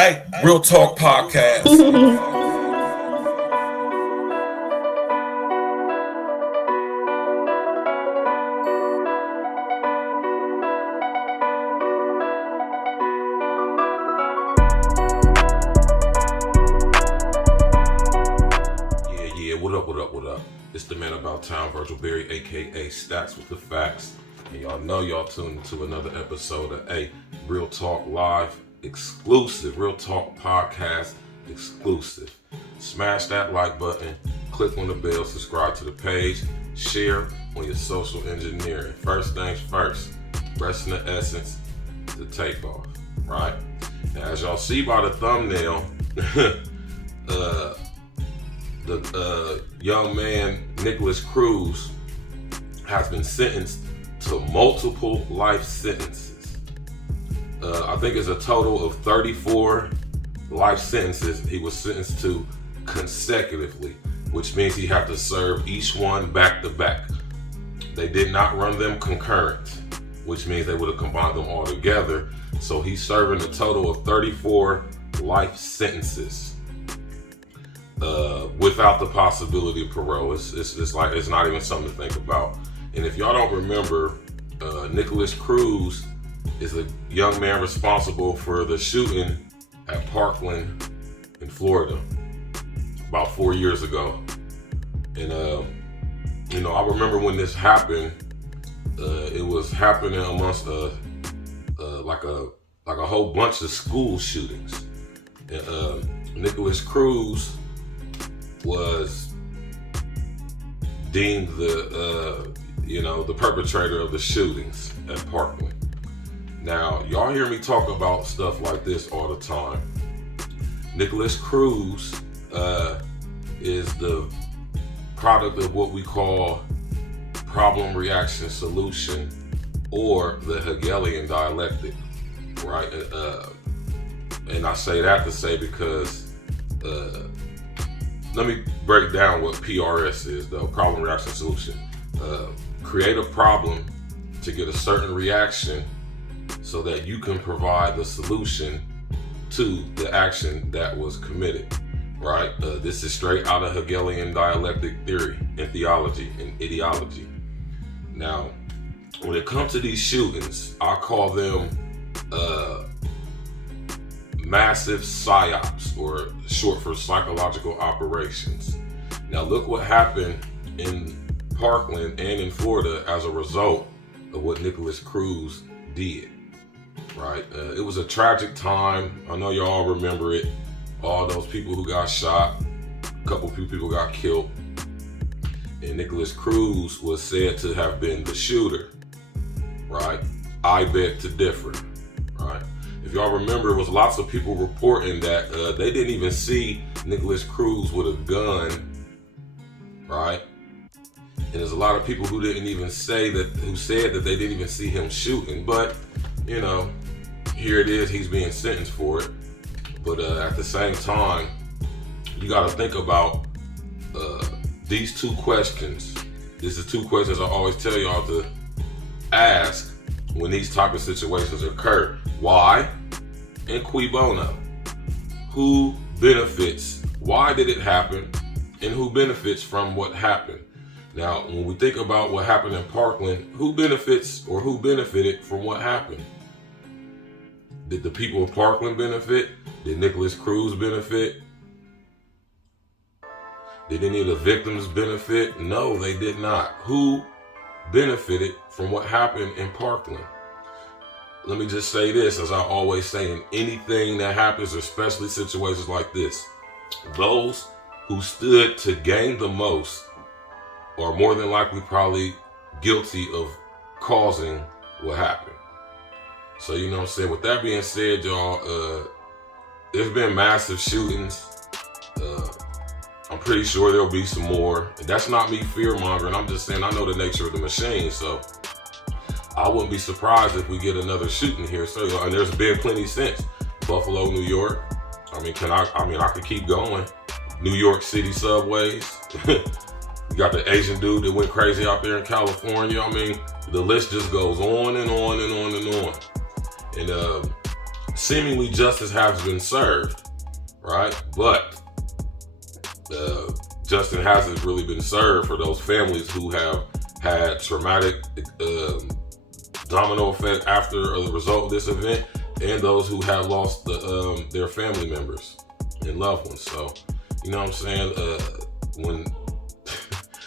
Hey, Real Talk Podcast. What up? It's the man about town, Virgil, aka Stacks with the Facts. And y'all know y'all tuned into another episode of Real Talk Live exclusive, Real Talk Podcast exclusive. Smash that like button, click on the bell, subscribe to the page, share on your social engineering. First things first, resting the essence to take off, right? Now, as y'all see by the thumbnail, the young man, NIKOLAS CRUZ, has been sentenced to multiple life sentences. I think it's a total of 34 life sentences he was sentenced to consecutively, which means he had to serve each one back to back. They did not run them concurrent, which means they would have combined them all together. So he's serving a total of 34 life sentences. Without the possibility of parole. It's like it's not even something to think about. And if y'all don't remember, NIKOLAS CRUZ is a young man responsible for the shooting at PARKLAND in Florida about 4 years ago. And I remember when this happened. It was happening amongst like a whole bunch of school shootings. And NIKOLAS CRUZ was deemed the perpetrator of the shootings at Parkland. Now, y'all hear me talk about stuff like this all the time. NIKOLAS CRUZ is the product of what we call problem, reaction, solution, or the Hegelian dialectic, right? And I say that to say because let me break down what PRS is, though. Problem, reaction, solution. Create a problem to get a certain reaction so that you can provide the solution to the action that was committed, right? This is straight out of Hegelian dialectic theory and theology and ideology. Now, when it comes to these shootings, I call them massive psyops, or short for psychological operations. Now look what happened in Parkland and in Florida as a result of what NIKOLAS CRUZ did, right? It was a tragic time. I know y'all remember it. All those people who got shot, a couple people got killed, and NIKOLAS CRUZ was said to have been the shooter, right? I beg to differ, right? If y'all remember, it was lots of people reporting that they didn't even see NIKOLAS CRUZ with a gun, right? And there's a lot of people who didn't even said that they didn't even see him shooting. But here it is, he's being sentenced for it. But at the same time, you got to think about these two questions. These are two questions I always tell y'all to ask when these type of situations occur. Why? And cui bono? Who benefits? Why did it happen? And who benefits from what happened? Now, when we think about what happened in Parkland, who benefits or who benefited from what happened? Did the people of Parkland benefit? Did NIKOLAS CRUZ benefit? Did any of the victims benefit? No, they did not. Who benefited from what happened in Parkland? Let me just say this, as I always say in anything that happens, especially situations like this, those who stood to gain the most are more than likely probably guilty of causing what happened. So, you know what I'm saying? With that being said, y'all, there's been massive shootings. I'm pretty sure there'll be some more. And that's not me fear-mongering. I'm just saying I know the nature of the machine, so I wouldn't be surprised if we get another shooting here. So, and there's been plenty since. Buffalo, New York. I could keep going. New York City subways. You got the Asian dude that went crazy out there in California. The list just goes on and on and on and on. And seemingly justice has been served, right? But justice hasn't really been served for those families who have had traumatic domino effect after the result of this event, and those who have lost their family members and loved ones. So, you know what I'm saying? When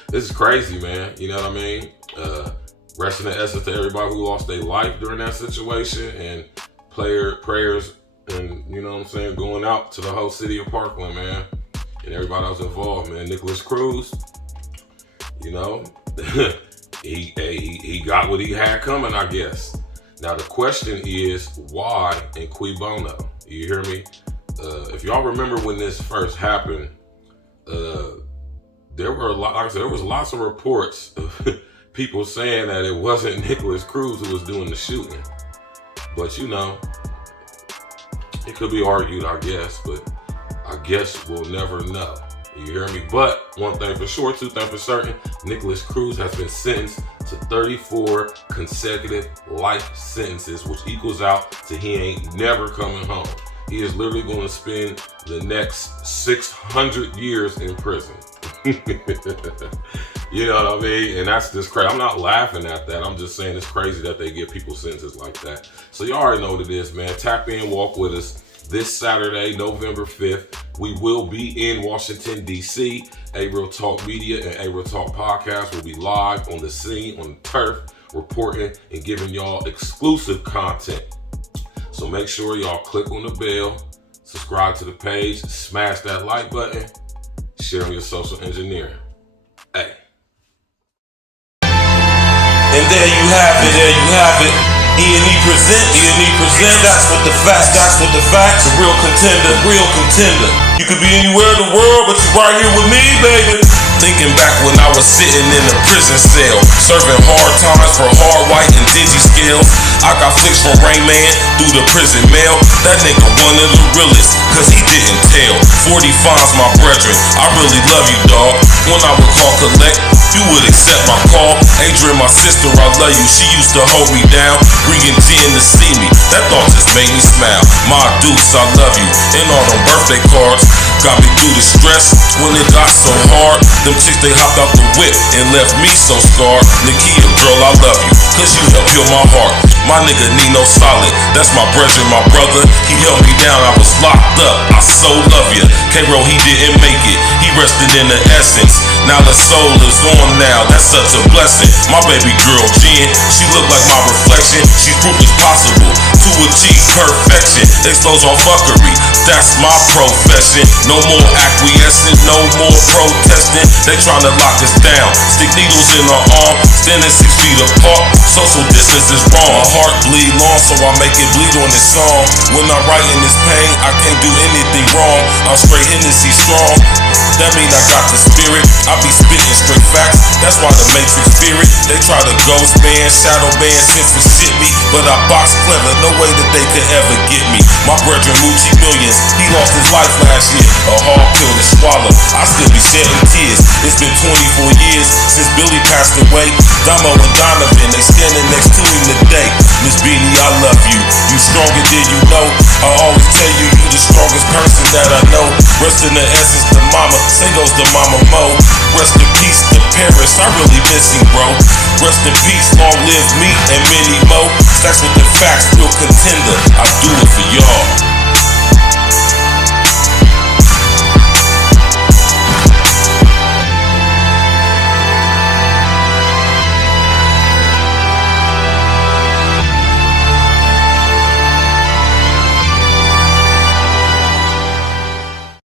this is crazy, man. You know what I mean? Rest in the essence to everybody who lost their life during that situation, and prayers, and you know what I'm saying, going out to the whole city of Parkland, man, and everybody else involved, man. NIKOLAS CRUZ, you know, he got what he had coming, I guess. Now the question is, why and cui bono? You hear me? If y'all remember when this first happened, there was lots of reports of people saying that it wasn't NIKOLAS CRUZ who was doing the shooting. But you know, it could be argued, I guess, but I guess we'll never know. You hear me? But one thing for sure, two things for certain, NIKOLAS CRUZ has been sentenced to 34 consecutive life sentences, which equals out to he ain't never coming home. He is literally going to spend the next 600 years in prison. You know what I mean? And that's just crazy. I'm not laughing at that. I'm just saying it's crazy that they give people sentences like that. So you already know what it is, man. Tap in, walk with us. This Saturday, November 5th, we will be in Washington, D.C. A Real Talk Media and A Real Talk Podcast will be live on the scene, on the turf, reporting and giving y'all exclusive content. So make sure y'all click on the bell, subscribe to the page, smash that like button, share on your social engineering. Hey. And there you have it, E&E presents, that's what the facts, the real contender. You could be anywhere in the world, but you're right here with me, baby. Thinking back when I was sitting in a prison cell, serving hard times for hard white and dingy skills. I got flicks from Rain Man through the prison mail. That nigga one of the realest, cause he didn't tell. 40 fines, my brethren, I really love you, dog. When I would call collect, you would accept my call. Adrian, my sister, I love you, she used to hold me down. Bringing 10 to see me, that thought just made me smile. My deuce, I love you, and all them birthday cards got me through the stress when it got so hard. Them chicks, they hopped out the whip and left me so scarred. Nakia, girl, I love you, cause you helped heal my heart. My nigga Nino Solid, that's my brethren, my brother. He held me down, I was locked up, I so love ya. K-Ro, he didn't make it, he rested in the essence. Now the soul is on now, that's such a blessing. My baby girl Jen, she look like my reflection. She proof it's possible to achieve perfection. Expose on fuckery, that's my profession. No more acquiescing, no more protesting. They tryna lock us down, stick needles in our arm, standing 6 feet apart. Social distance is wrong. My heart bleed long, so I make it bleed on this song. When I'm writing this pain, I can't do anything wrong. I'm straight Hennessy strong. That mean I got the spirit. I be spitting straight facts. That's why the Matrix fear it. They try to ghost ban, shadow ban, sense for shit me, but I box clever, no way that they could ever get me. My brethren Moochie millions, he lost his life last year. A hard pill to swallow. I still be shedding tears. It's been 24 years since Billy passed away. Damo and Donovan, they standing next to him today. Miss Beanie, I love you. You stronger than you know. I always tell you, you the strongest person that I know. Rest in the essence, the mama. Say goes to Mama Mo. Rest in peace to Paris, I really miss him, bro. Rest in peace, long live me and many more. Stacks with the facts, real contender. I do it for y'all.